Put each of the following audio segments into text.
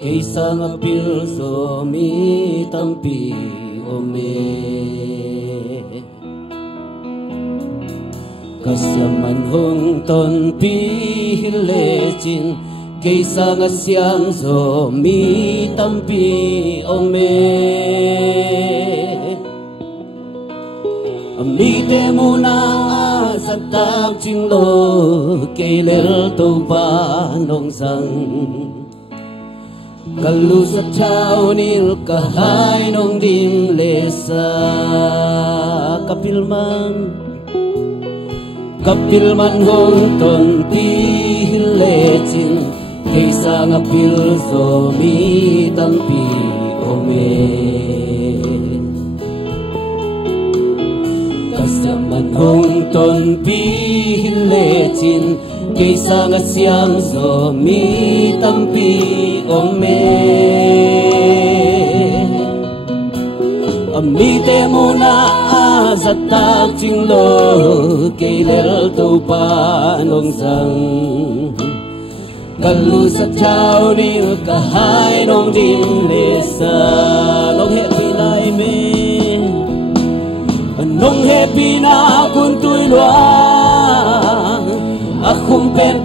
Isang apil so mi tampi ome Kasyaman hong ton pi hilechin Kaisang asyang so mi tampi ome Amite mo na sa tag chinglo Kailel to ba nong sang Kalu sa chao nil kahay nong dim lesa Kapilman hong ton pihilechin Kaysa nga pilso mi tampi ome Kasaman hong ton pihilechin Kaysa nga siyang so mi tampi ome Amite mo na sa tag chinglo Kailel to pa nong sang Kalu sa chao nil kahay nong dim lesa Nong happy na ime Nong happy na kuntuy luang Akong pen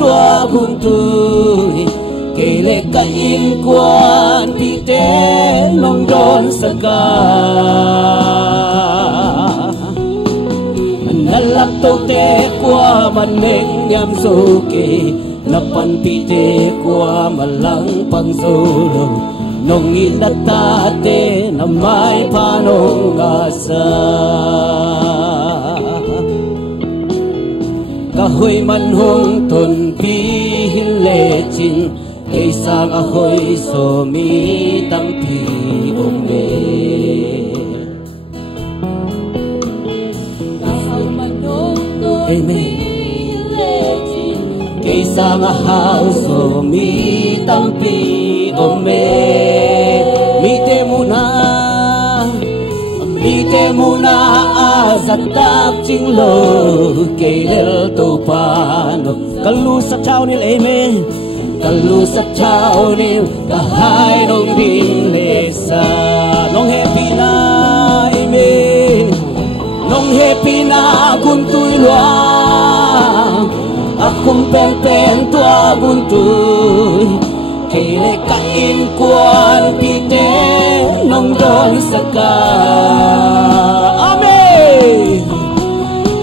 tua kuntuy Kaile kain kuan pite nong don saga Manalak to te kwa maneng nyam soke Lapan pite kwa malang pang solo Nong inatate na may panong asa Kahoy manhong ton pihilechin Kaisang ahoy so mi tampi ome Kahoy manhong ton pihilechin Kaisang ahaw so mi tampi ome Mite mo na sa tag chinglo Kailel to pano Kalu sa chao nil eme Kalu sa chao nil kahay nong dim lesa Nong happy na eme Nong happy na kuntuy luang Akong pen tua kuntuy Kaile kain kuan pite nong don saka Amen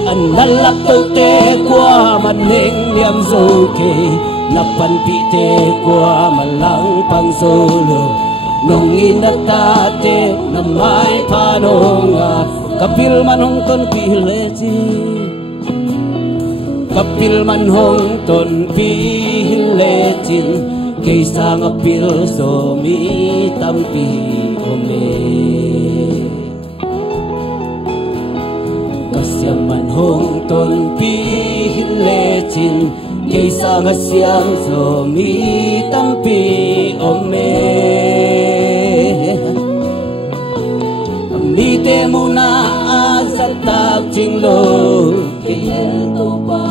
Analak to te kwa maneng niam soke Napan pite kwa malang pang solo Nong inatate na may panonga Kapil manong ton pihilechi Kapil manong ton pihilechin Kaysa nga pilso mi tampi ome Kasyaman hong ton pihilechin Kaysa nga siyang so mi tampi ome Amite mo na sa tag chinglo Kailel to pa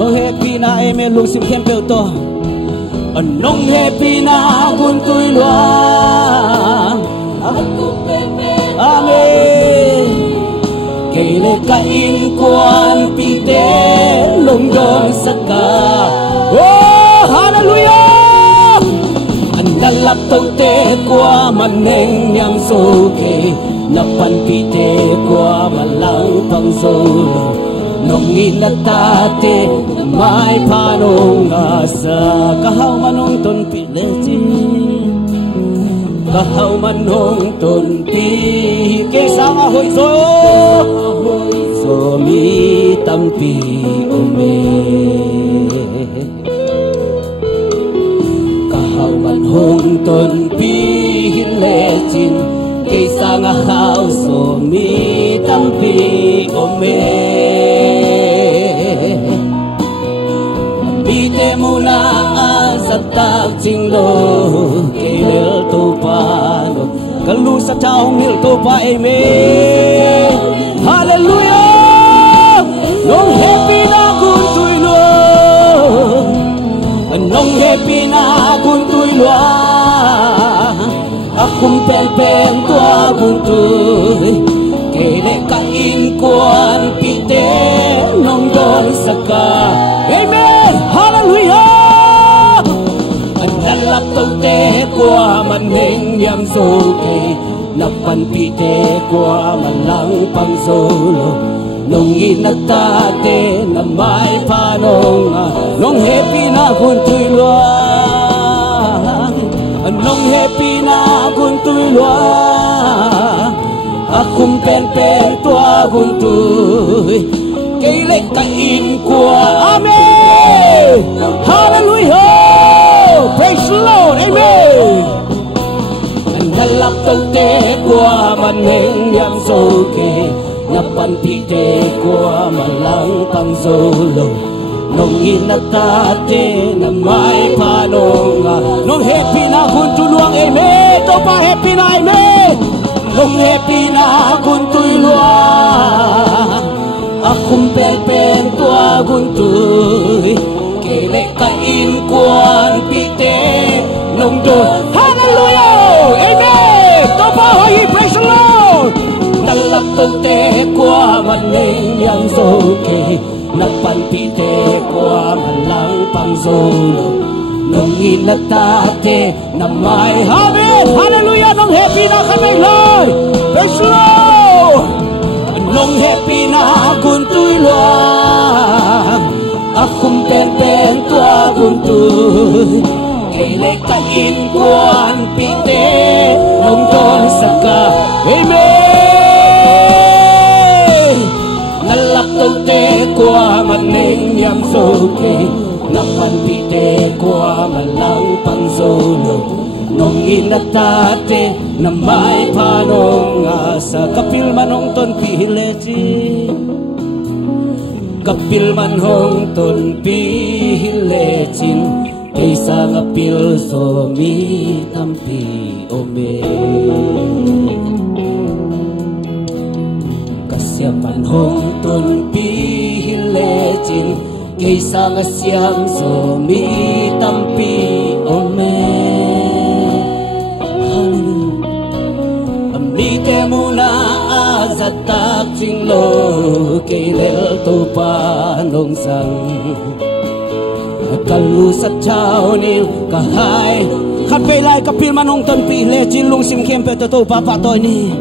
Nong happy na eme lungsim kempel to Nong happy na kuntuy luang Amen Kaile kain kuan pite longgong saka Oh hallelujah Andalap to te kwa maneng nyang soke Napan pite kwa malang pang solo Nong inatate may panong asa Kahaw manong ton pilechi Kahaw manong ton pi Kaysa ahoy so mi tampi ome Kahaw manong ton pihilechin Kaysa ahaw so mi tampi ome Bite mo na sa tag chinglo Kailel to pano Kalu sa chaong nil to pa eme Hallelujah pen pen tua buntui kele kain kuan pite nong don saka. Amen. Hallelujah. Analap tote kwa maneng yam soke napan pite kwa malang pang solo nong inatate na may panonga nong happy na kuntuy luang nong happy na kuntuy luang akong pen pen tua kuntuy kailek kain kwa. Amen. Hallelujah. Praise the Lord. Amen. Nalap tote kwa maneng yam soke napan pite kwa malang pang solo nong inatate na may panonga nong happy na kuntuluang. Amen. To pa happy na. Amen. Nong happy na kuntuluang akong pen pen tua kuntuy kele kain kuan pite nong do. Hallelujah. Amen. To pa hoy. Praise the Lord. Nalap tote kwa maneng yang soke napan pite kwa malang pang solo nong inatate na may. Amen. Hallelujah. Nong happy na kami Lord. Praise the Lord. Nong happy na kuntuy luang akong pen pen tua kuntuy kele kain kuan pite nong don saka. Amen. Nalak tote kwa maneng yam soke napan pite kwa malang pang solo nong inatate na may panonga sa kapil manong ton pihilecin kapil manong ton pihilecin kaysa ngapil somi tampi ome kasya manong ton pihilecin kaysa ngasyam somi tampi ome. Amite muna azatak jinglo kailel to panong sang kalusat chao nil kahay kapelay kapil manong ton pile jilong sim kempe to papa ni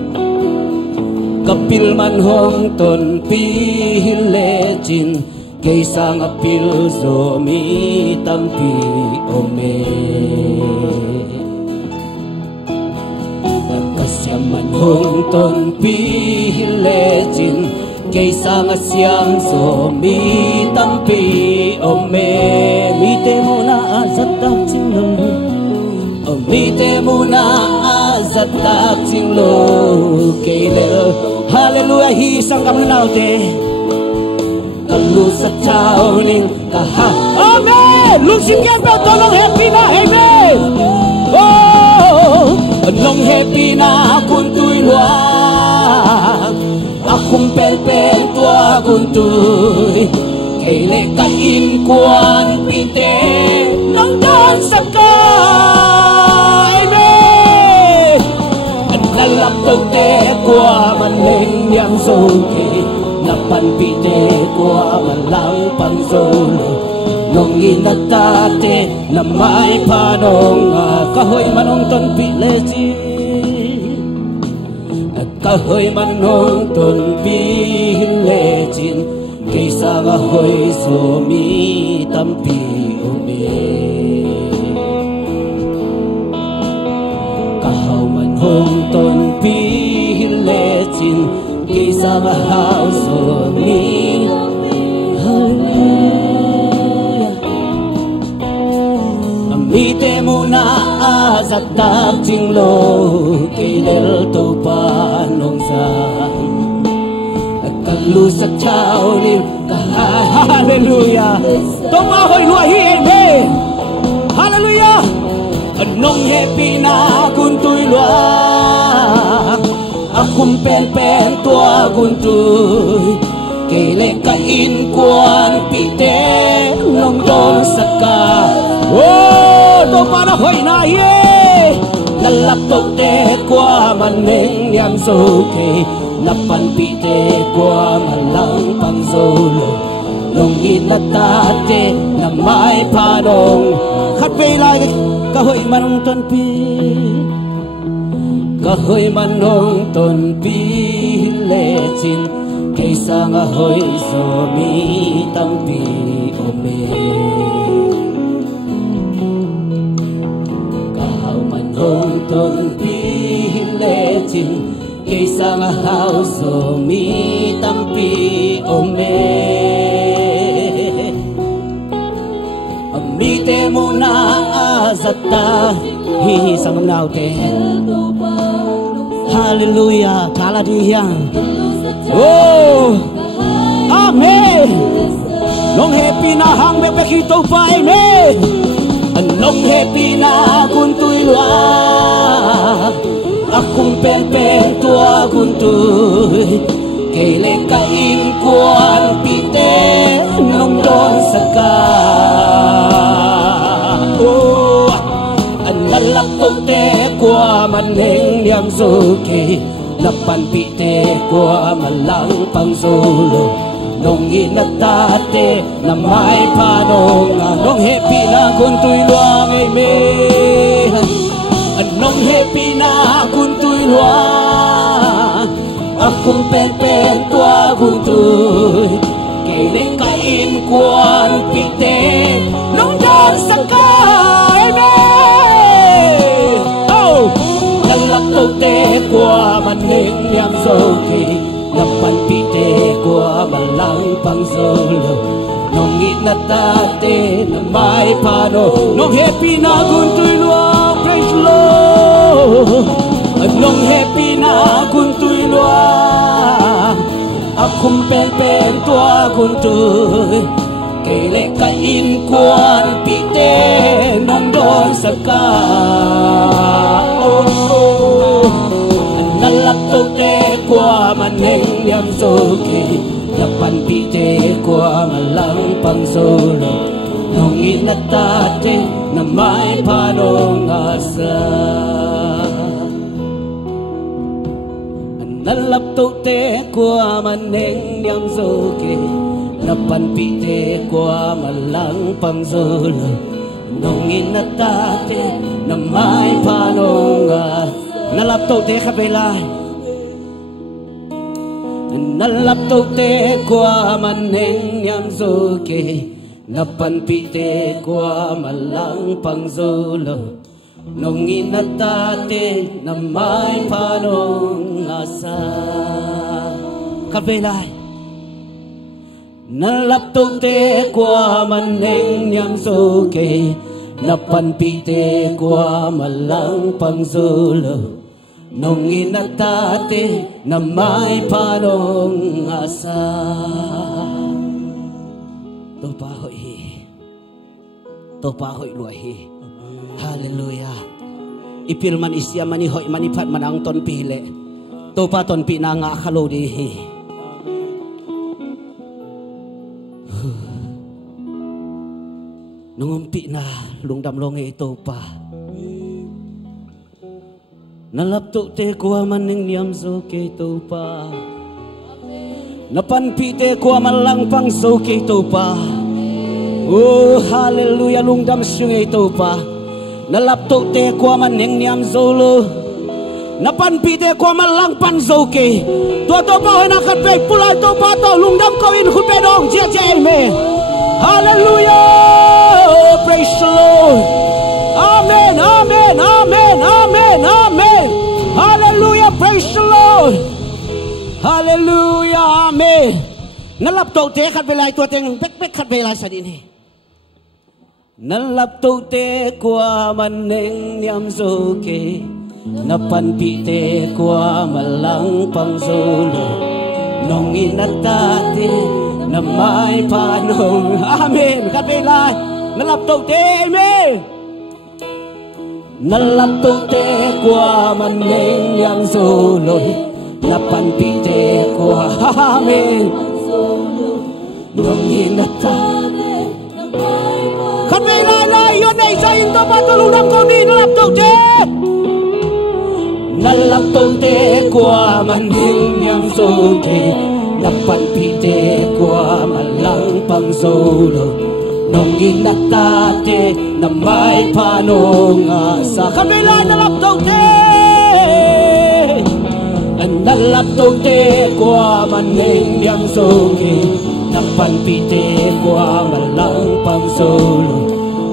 kapil manong ton pile jin kaysa ngapil zomi tampi ome. Nagkasyaman hong ton pihilecin kaysa nga siyang zomi tampi ome. Mite mo na azatak jinglo mite mo na azatak jinglo kailel. Hallelujah. Hisang kamnanaute kalusat chao nil kaha. Amen. Lungsim kempe tolong happy na. Amen. Oh, nong happy na kuntuy luang akong pen pen tua kuntuy kaile kain kuan pite nong don saka. Amen. Nalap tote kwa maneng yang soke napan pite kwa malang pang solo nong inatate na may panonga kahoy manong ton pileji kahoy manong ton pileji kaysa kahoy somi tampi ome. Kahaw manong ton pileji kaysa kahaw somi. Amite mo na azatak jinglo kailel to panong san kalusat chao nil kahay. Hallelujah. Tumahoy luahi. Amen. Hallelujah. Anong happy na kuntuy luang akong pen pen tua kuntuy kaile kain kuan pite nong don saka. Oh, to para hoy na ye nalap to te kwa maning yam so ke napan pi te kwa malang pang solo nong inatate na mai panong khát về lại cả hội man ton pi cả hội man ton pi lệ chin cây sang hội so mi tam pi ome cả hậu man ton pi lệ chin cây sang hậu so mi tam pi ome mi te mo na azata hi sang nào te hallelujah kala di yang oh amen nong happy na hang be pekito pa amen nong happy na kun tui lua akung pen pen tua kun tui kele ka in kuan pite nong don saka nalap to te kwa maneng niam so ke napan pi te kwa malang pang solo nong inatate na mai pa nong nong happy na kun tui luang amen nong happy na kun tui luang akung pen pen tua kun tui kele ka in kwan pi te nong don saka nalap to te kwa maning yam so ke napan pi te kwa malang pang solo nong inatate na mai pano nong happy na kun tui luang praise Lord nong happy na kun tui luang akung pen pen tua kun tui kele ka in kwan pi te nong don saka nalap to te kwa maneng yam so ke napan pi te kwa malang pang solo nong inatate na mai panong asa nalap to te kwa maneng yam so ke napan pi te kwa malang pang solo nong inatate na mai panong nalap to te kapela nalap to te kwa maneng yam so ke napan pi te kwa malang pang solo nong inatate na mai panong asa kapela nalap to te kwa maneng yam so ke napan pi te kwa malang pang solo nong inatate na mai panong asa to pa hoi lua hi hallelujah ipil man isya mani hoi mani phat manang ton pi le to pa ton pi na nga khalo di hi nungumpi na lungdam longe ito pa nalap to te kwa maning niam so ke ito pa napanpi te kwa malang pang so ke ito pa oh hallelujah lungdam syung ito pa nalap to te kwa maning niam solo napanpi te kwa malang pan so ke to pa hoy nakat pe pulay to pa to lungdam ko in hupedong je amen hallelujah praise the Lord amen amen amen amen amen hallelujah praise the Lord hallelujah amen nalap to te khat belai to teng bek khat belai sa din hi nalap to te kwa maneng niam so ke napanpi te kwa malang pang solo nong inatate na mai panong amen khat belai nalap to te amen nalap to te kwa maneng yang solo napanpi te kwa amen nong inatate khat belai lai yo nei sa in to pa to lu dam ko ni nalap to te nalap tote kwa maning yang soke napan pite kwa malang pang solo nong inatate na may panonga sa kabila nalap tote nalap tote kwa maning yang soke napan pite kwa malang pang solo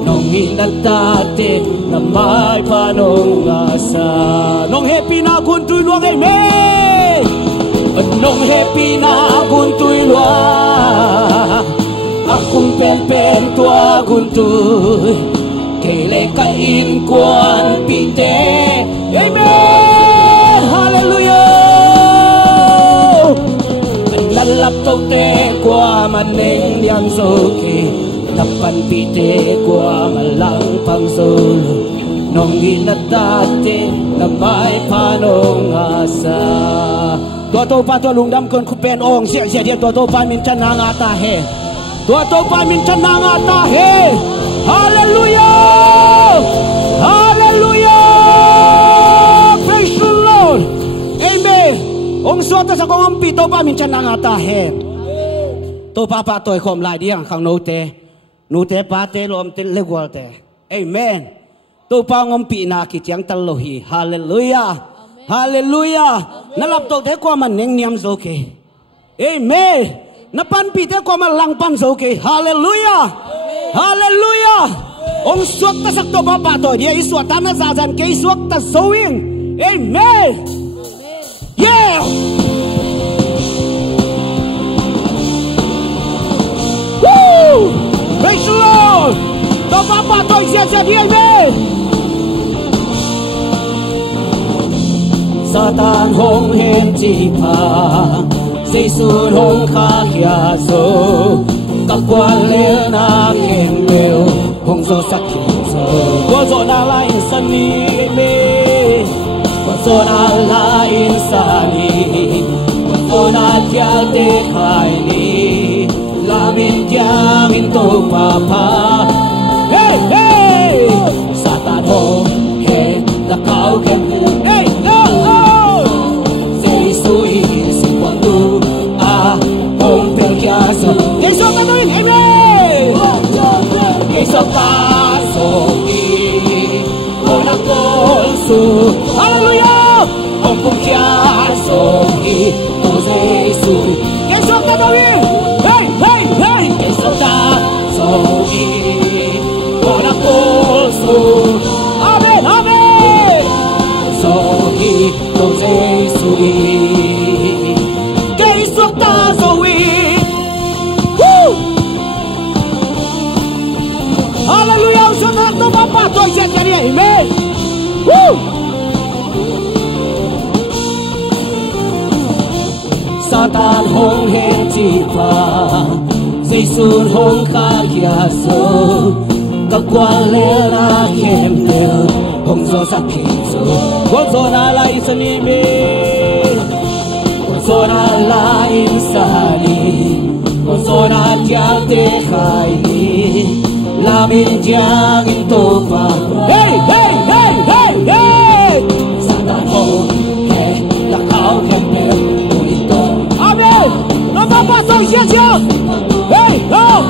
nong inatate na may panonga sa nong happy na kuntuy luang amen nong happy na kuntuy luang akong pen tua kuntuy kele kain kuan pite amen hallelujah lalap tote kwa maneng yang soke napan pite kwa malang pang solo nong inatate na may panongasa tua to pa to lungdam kon kupen ong sia sia dia tua to pa min chanang ata he tua to pa min chanang ata he hallelujah hallelujah praise the Lord amen ong suata sa kong pito pa min chanang ata he to pa pa to khom lai diang khang no te nu te pa te lom te le gwal te amen to pa ngom pi na ki chiang tal lo hi hallelujah hallelujah nalap to te kwa man neng niam zo ke amen napan pi te kwa man lang pan zo ke hallelujah hallelujah ong suak ta sak to pa pa to dia iswa ta na za jan ke suak ta sowing amen yeah praise the Lord. To papa tôi sẽ đi amen. Satan hong hen chi pa, Giêsu hong kha kia so, các quan leo na khen leo, hong so sắc khen so. Qua zo na la insani amen. Qua zo na la insani, qua zo na tial te khai ni. Lamin jang into papa hey hey Satan ho he la kau ken hey oh Giêsu si quan tu a hong pel kia so Giêsu ta nói amen Giêsu ta so đi ona kol su hallelujah hong kum kia so đi to Giêsu Giêsu ta nói hey hey hey Esota soy corazón amen amen soy entonces soy que esota soy hallelujah usona to papa to ise amen Satan hong hen chi pa Giêsu hong kha kia so các quan leo na khem leo hong zo sắc khem so quan zo na la insani me quan zo na la insani quan zo na tiang te khai ni la min jang in to pa hey hey hey hey hey Satan hong he la kau khem leo amen no papa so sia hey, oh!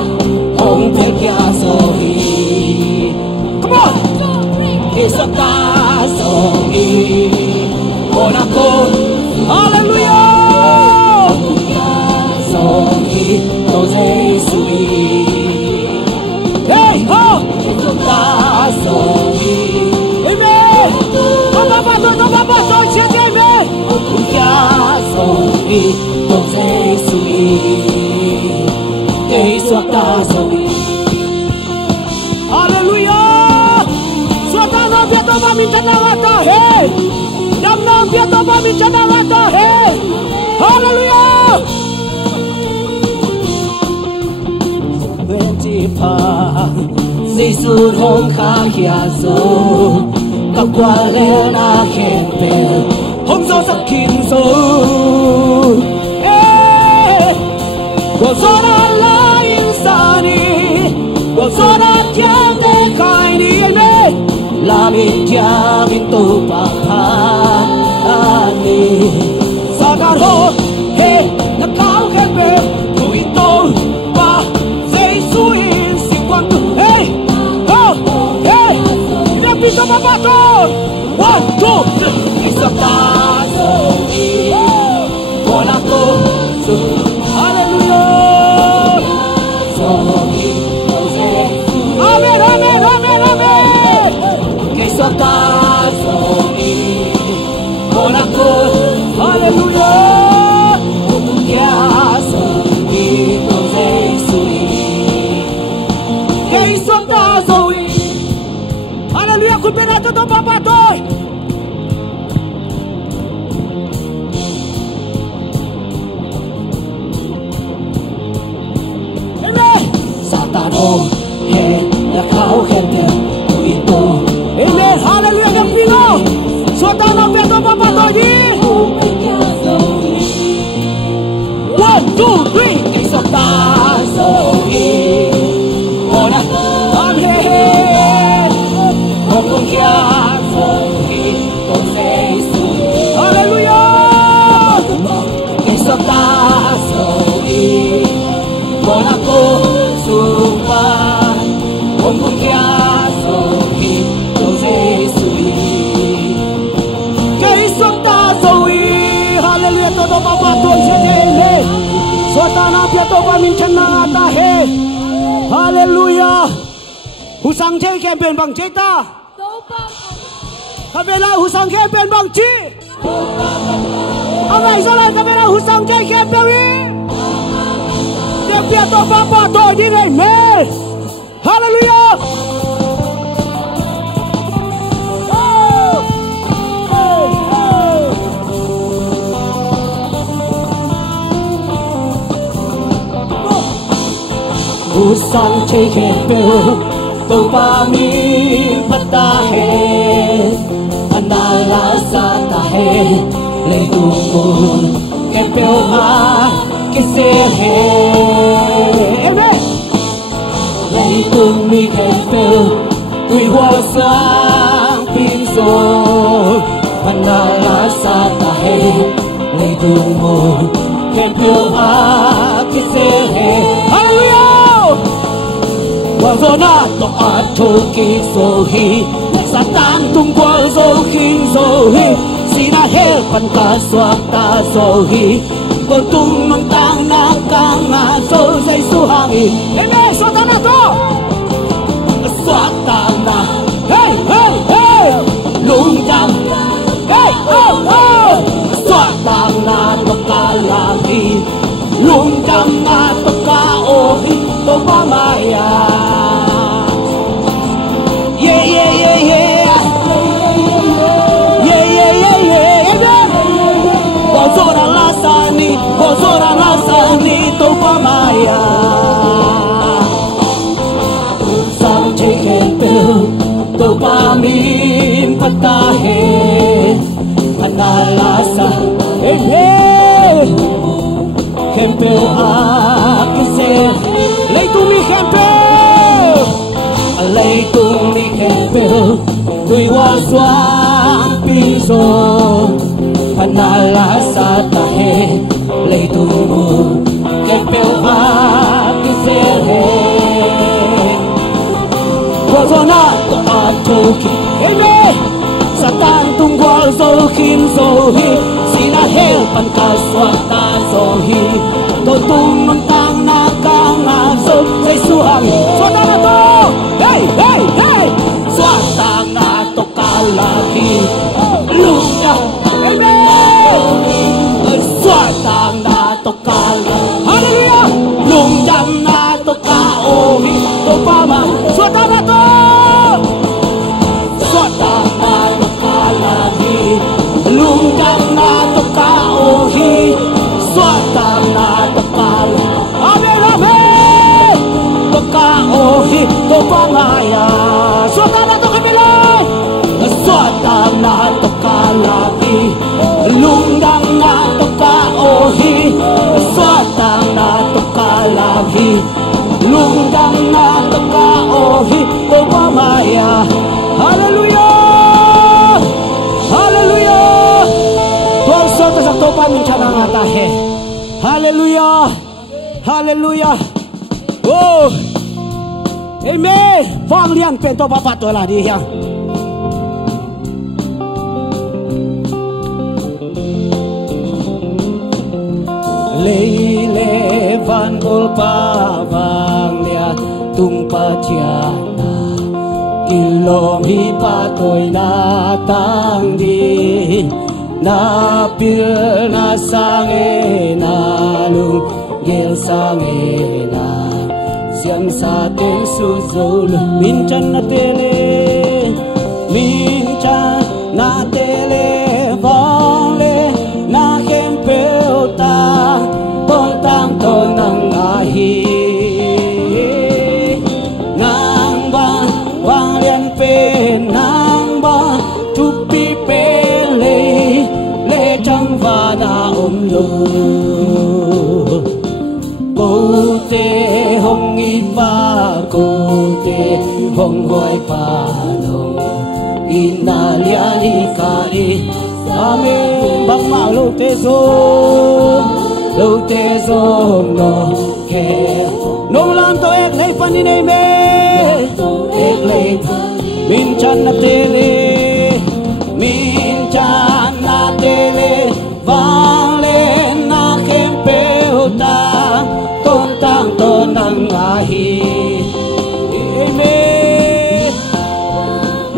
Hong te kia sohi. Come on! Isota sohi. Onakon. Hallelujah! Sohi. To Jesui. Hey, oh! Isota sohi. Amen! No papa so, siete amen! Kia sohi. To Jesui. Hallelujah! Satan no biato ba mincanawata hey! Jam no biato ba mincanawata hey! Hallelujah! Venti pa Giêsu hong kha kia so các quan leo na khen bèo hong so sắc khin so Gozora la insani Gozora tiang te kai ni me La mi tiang in to pa ni Sagaro he nakau kebe tuito pa Jesuin si kwantu hey oh hey ina pito mabato 1 2 3 Exaltazo Monaco Hallelujah Amen amen amen amen Exaltazo Monaco Hallelujah Yes Ito Jesuin Exaltazo Hallelujah Kumpenato to papatoy Satano he nakau kenya ito Amen Hallelujah ng pino Satano peto papatoy 1 2 3 Exaltazo Ora Amen Confianza ito Jesuin Hallelujah Exaltazo Monaco Sumpah Confianza ito Jesuin Exaltazo Hallelujah todo papatoy sa Amen Sotana piato paminsan ng atahe Hallelujah Husang jay kempen bang jeta Kabela husang kempen bang ji Amay salat kabela husang jay kempen Dia piato papatoy din Amen Hallelujah Husang jay kempen Tau pami patahe Anala sa tahe Leitungun Kepeo ha Kisehe Amen Leitung mi kepeo Tui wasang pinso Anala sa tahe Leitungun Kepeo ha Kisehe Hallelujah Wazona to atoki sohi Satan tunggual zokin zohi Sina helpan ka swata zohi Kotung mentang nakanga so say suhangi Amen, swata na to Swata na Hey, hey, hey Lungjang Hey, oh, oh Swata na to kalagi Lungjang na to kaohi To pamaya Yeah, yeah, yeah, yeah Yeah, yeah, yeah, yeah Amen Bozora lasani To pamaya Sang chekempel To pamin patahe Analasa Amen Kempel akise Leitung mi kempel Leitung mi kempel Tui waswang piso Panalasa tahe Leitung mo Kempel akise Wazona to atoki Amen Satan tunggual zokin zohi Sila helpan ka swata zohi Totung mentang nakangaso Say suhangi Swata na to Hey, hey, hey Swata na to kalaki Luka Amen Swata na to kalaki Hallelujah Lungjang na to kaohi To pama Swata na to Swata na to kalaki Lungjang na to kaohi Swata na to kalaki Amen, amen To kaohi To pangaya Swata na to kabilay Swata na to kalaki Lunggang na to kaohi Swata na to kalaki Lunggang na to kaohi To pamaya Hallelujah Hallelujah Hallelujah. Hallelujah. Oh. Amen. Vang lian pen to papa to la di yang. Lele van gol pa vang lia tung pa chiana kilom hi pa toy na tang di na pil na sang e na lung gel sang e na siam sa ten su zo min chan na tele min chan na tele vang le na kem pe ta con tam to nang a hi nang ba wang lian pe nang ba tu pi pe le le chang va na lo bố tê hong y pa cô tê hong gọi pa nong ina lia ni ka đi amen bang ma lo tê zo no ke nong lam to ek lei pan ni nei me ek lei min chan na tê le min chan na tê le vang lên na kem pe ta tôn tang tôn nang a hi amen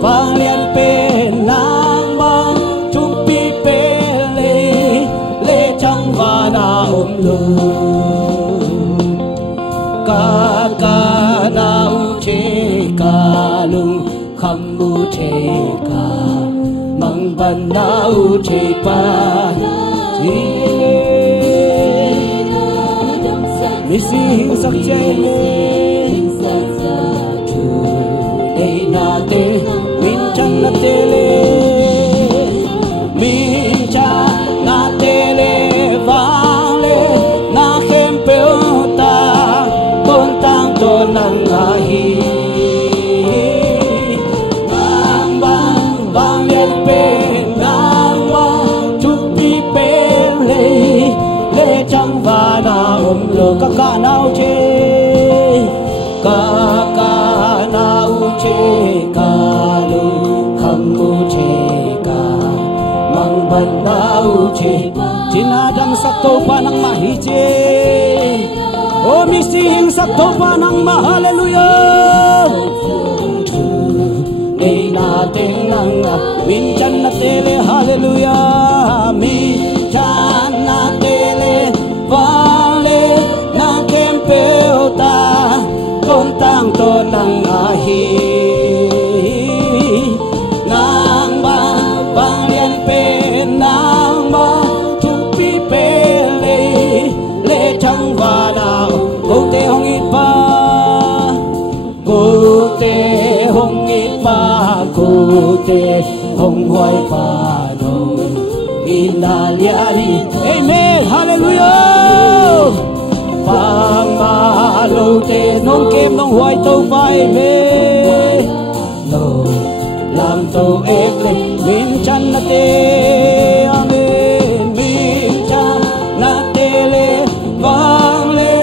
vang lian pe nang bang chung pi pe le chang va na lo ka na u che ka lung kham u che ka mang ban na u che pa Missing sắc chơi tu đây na te min chan na te le min chan na te le vang le na khem pe ta tôn tang tôn nang a hi nang bang vang lian pe nang bang chu pi pe le chang va na lo ka nau che ka nau che ka lu kham u che ka mang ban nau che chinadang sak to pa nang ma hi che o mi sing sak to pa nang ma hallelujah ei na te nang min chan na te le hallelujah mi chan na te le va na kem pe ta tôn tang tôn nang a hi nang ba vang lian pe nang ba chung pi pe le chang va na cô te hong it pa cô te hong it pa cô te hong hoi pa dong ina lia ri amen hallelujah vang ma lo te nong kem nong hoài tâu vai me lo làm tâu ek le min chan na te amen min chan na te le vang le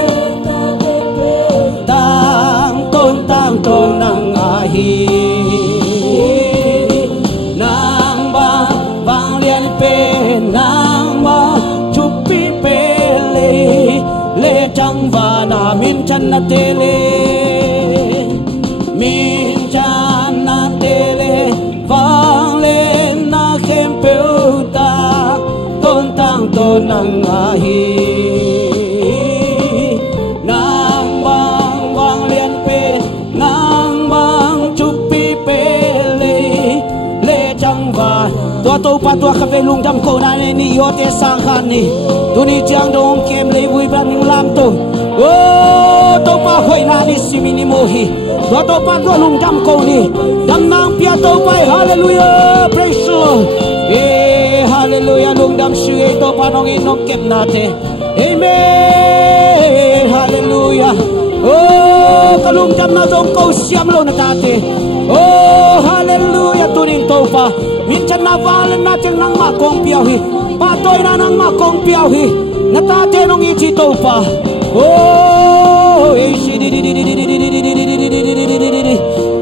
tang tôn nang a hi nang ba vang lian pe nang ba chup pi pe le chang va na min chan na te le min chan na te le vang lên na khem pe ta tôn tang tôn nang a hi nang bang vang lian pe nang bang chup pi pe le chang va tua to pa tua kha ve lung dam ko na ni yo te sang khan ni tu ni chang dong kem le vui ban ning lam to o to pa hoi na ni simini mo hi tua to pa tua lung dam ko ni dam nang pia to pa hallelujah praise the Lord hallelujah lung dam su to pa nong in nong kep na te amen hallelujah oh kalung dam na dong ko siam lo na ta te oh hallelujah tu ning to pa min chan na wal na chang nang ma kong piao hi pa toy na nang ma kong piao hi natate nong ichi topa oh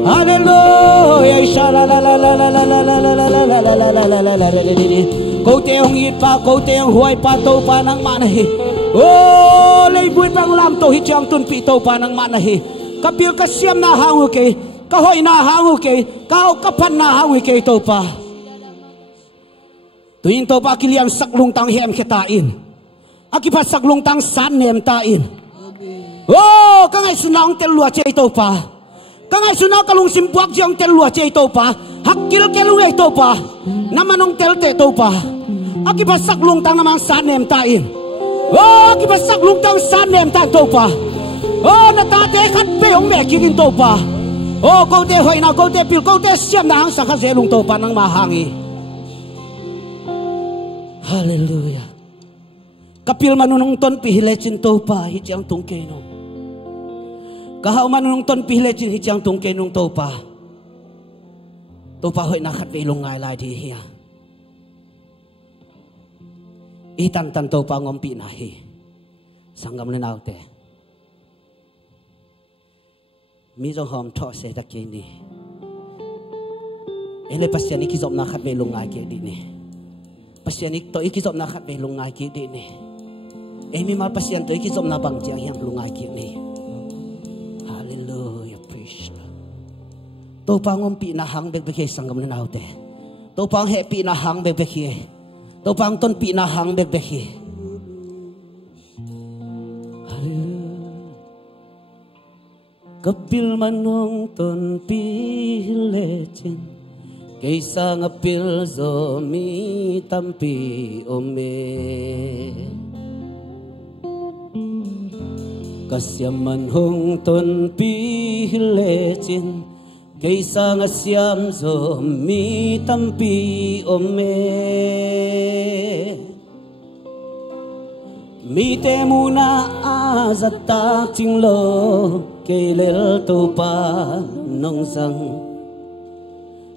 hallelujah shala la la la la la la la la la la la la la la câu te hong it pa câu te hong huai pa topa nang manahi oh lei bui bang lam to hi chang tun pi topa nang manahi kapil ka siam na hangu ke ka hoi na hangu ke ka phan na hangu ke topa tuin topa kilian saklung tang hem khetain akipa saklung tang san nem ta in oh ka ngai sunang tel lua chei topa ka ngai sunang kalung simpuak jong tel lua chei topa hakil ke lu ei topa namanong tel te topa akipa saklung tang namang san nem ta in oh akipa saklung tang san nem ta topa oh natate khat pe ong me kirin topa oh ko te hoi na ko te pil ko te siam na hang sa kha zelung topa nang mahangi hallelujah kapil manunong ton pihile chin topa hi chang tung ke no kahau manunong ton pihile chin hi chang tung ke nong topa hoi na khat ve long ngai lai thi hi i tan tan topa ngom pi na hi sangam le nau te mi zo hom tho se ta ke ni ele pasien ki zom na khat ve long ngai ke di ni pasien to ki zom na khat ve long ngai ke di ni emi mal pasien to ki zom na bang chiang hiam long ngai ke ni hallelujah praise to pa ngom pi na hang bek bek sangam le nau te to pang he pi na hang bek bek hi to pang ton pi na hang bek bek hi kapil manong ton pi le chin kaisa ngapil zo mi tampi ome kasyam manong ton pi le chin kaisa ngasyam zo mi tampi ome mi te muna azatak chinglo kelel topa nong sang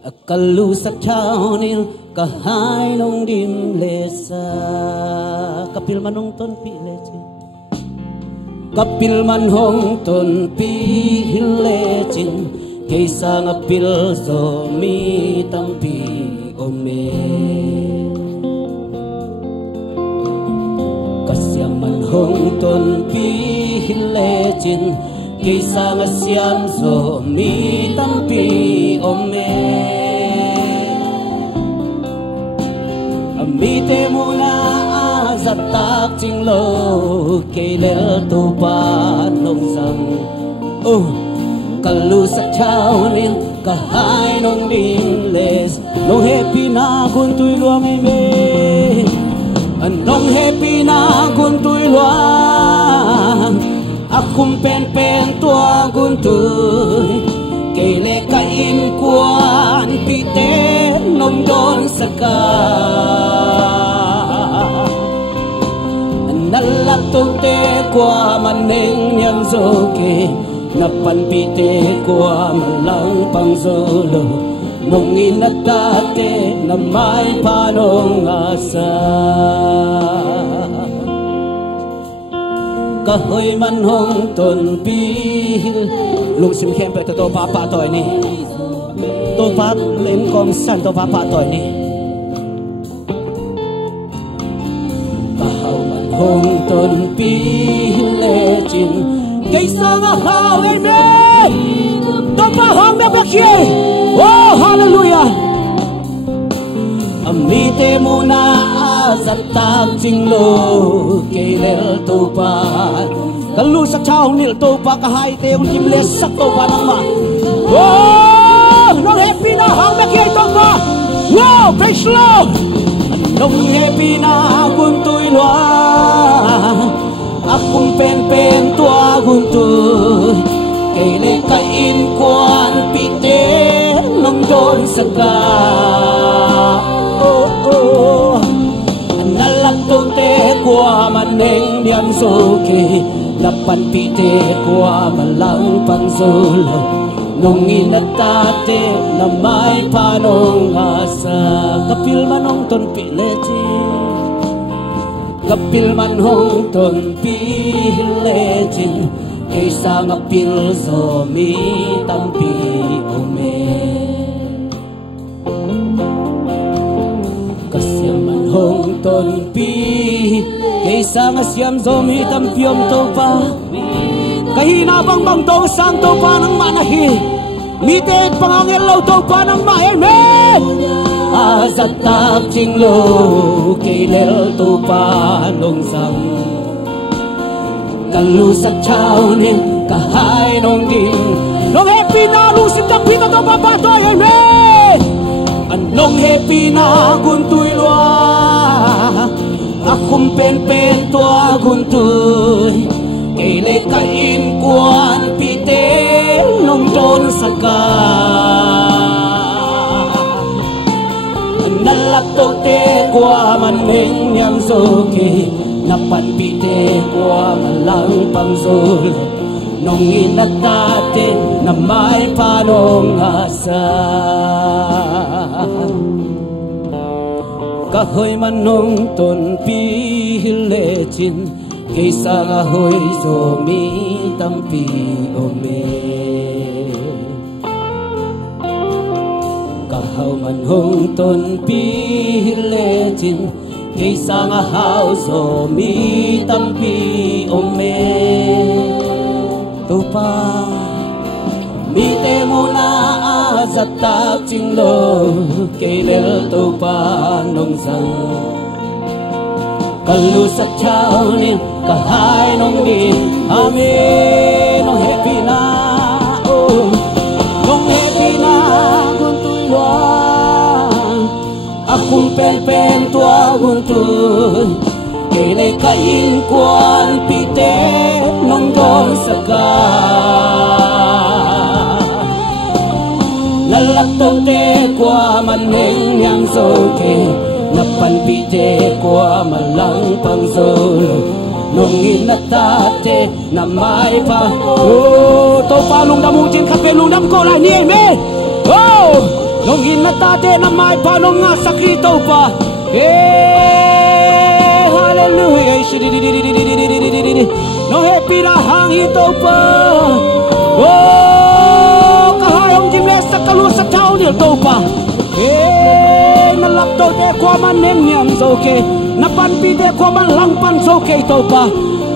akalu sak chaunil kahai nong dim lesa kapil manong ton pi leche kapil manong ton pi lechin kaisa ngapil zo mi tampi ome kasyam manong ton pi lechin kaisa ngasyam zo mi tampi ome amite muna azatak chinglo kelel topa nong sang oh kalu sak chaunil kahai nong dingles nong happy na kun tui luang ime anong happy na kun tui luang akum pen pen tua kun tui kele ka in kuan pite nong don saka nalak tu te kwa maneng yang zoke napan pite kwa malang pang zolo nong inatate na may panong asa kahoy man hong ton pil lung sim khem pe to pa toy ni to pa leng kong san to pa toy ni kahaw man hong ton pil le chin kaisa nga haw amen to pa hong me bakye oh hallelujah amite muna azatak chinglo kelel topa kalu sak chau nil topa kahai te ulim le sak topa nang ma oh no happy na hang me ke topa wow praise lord no happy na kun tui loa akun pen pen tua kun tu kele ka in kwan pite nong don saka nalak tu te kwa maneng diam soke lapan pite kwa malang pang solo nong inatate na may panong asa kapil manong ton pileche kapil man hong ton pi legend kaysa ngapil zomi tampi ome kasyam man hong ton pi kaysa ngasyam zomi tampi om to pa kahina bang bang to sang to pa ng manahi mited pangangil law to pa ng mahermen azat tak ching lo kailel to pa nong sang kalu sa chao nin kahay nong din nong happy na lusin ka pita to papatoy hermen anong happy na guntuy lua akong pen to guntuy kaile kain kuan pite nong don saka nalakto te kwa maning nyam soki napan pite kwa malang pangsul nong inatate na may panong asa kahoy manong ton pihilechin kaysa ngahoy zomi tampi ome kahaw manong ton pihilechin kaysa ngahaw zomi tampi ome tupa mite mo na azatak chinglo kailel tupa nong sang kalu sa chao ni kahay nong di amin nong happy na oh nong happy na guntuy luang akong pen tua guntuy kailay kain kuan pite nong don saka nalaktaw te kwa maneng yang soke napan pite kwa malang pangsul nong inatate na may pa oh to palong damutin kapelong dam ko lai ni me oh nong inatate na may pa nong nga sakrito pa hallelujah no happy na hangito pa oh kahayong jingles sa kalu sa tao nil to pa nalakto te kwa maneng nyam soke napan pite kwa malang pan soke to pa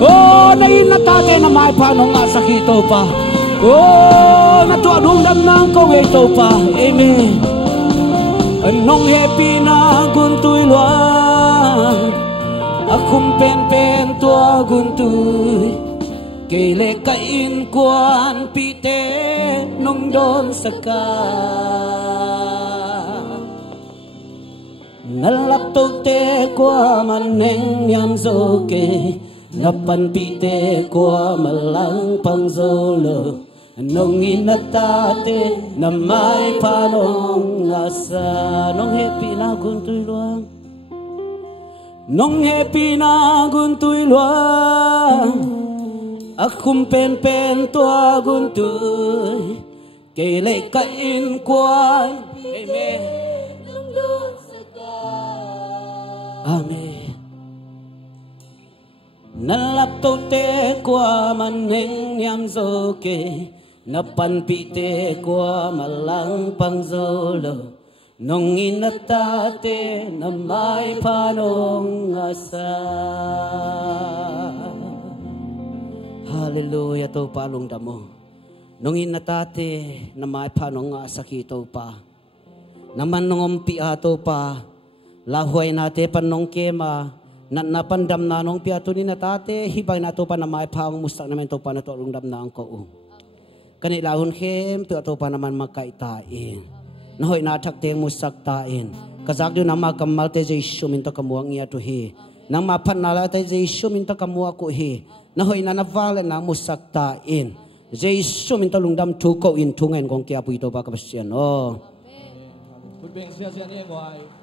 oh nainatate na may pa nong nga sakito pa oh natuanong dam nang kowe to pa amen anong happy na guntuy luang akong pen tua guntuy kaile kain kuan pite nong don saka nalapto te kwa maneng nyam soke napan pite kwa malang pangzolo nong inatate na may panong asa nong happy na guntuy luang nong happy na guntuy luang akong pen tua guntuy kailay kain kuan amen amen nalapto te kwa maneng nyam soke napan pite kwa malang pangzolo nong inatate na may panong asa hallelujah to palong damo nong inatate na may panong asa kito pa naman nong umpi ato pa lahuay nate panong kema napandam na nong piato ni natate hibay nato pa na may pang mustak naman to pa na to alungdam na ang ko kanilahon kem to ato pa naman magkaitain nahoy natak te mustak tain kazak do na makamal te Jesu minto kamuang iya to he nang mapanala te Jesu minto kamuang ko he nahoy na navala na mustak tain Jesu minto lungdam tuko in tungan kong kia puito pa kapasyan oh. Put being siya niya mo ay